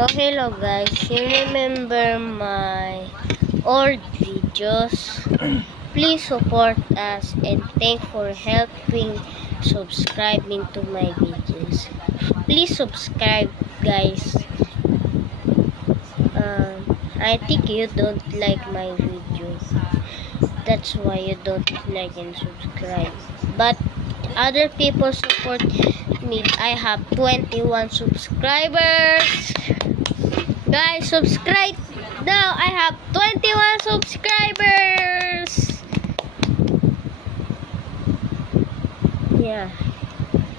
So hello guys, you remember my old videos? Please support us and thank for helping subscribing to my videos. Please subscribe guys. I think you don't like my videos. That's why you don't like and subscribe. But other people support me. I have 21 subscribers. Guys, subscribe now. I have 21 subscribers. Yeah.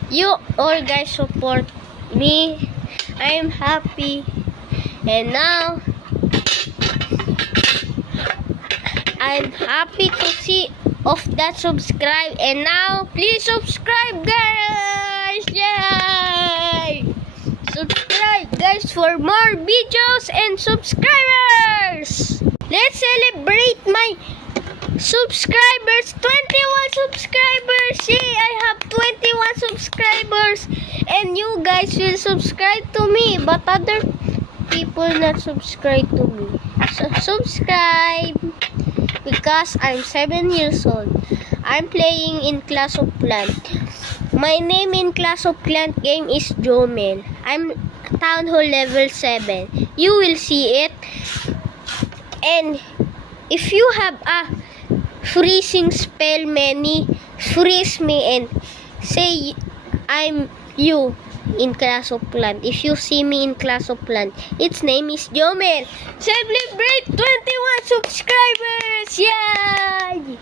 You all guys support me. I'm happy. And now I'm happy to see of that subscribe. And now please subscribe guys. Yay! Subscribe guys for more videos and subscribers. Let's celebrate my subscribers. 21 subscribers. Yay! I have 21 subscribers. And you guys will subscribe to me. But other people not subscribe to me. So subscribe. Because I'm 7 years old. I'm playing in Clash of Clans. My name in Clash of Clans game is Jomel. I'm Town Hall level 7. You will see it. And if you have a freezing spell, many freeze me and say I'm you in Clash of Clans. If you see me in Clash of Clans, its name is Jomel. Celebrate 21 subscribers! Yay!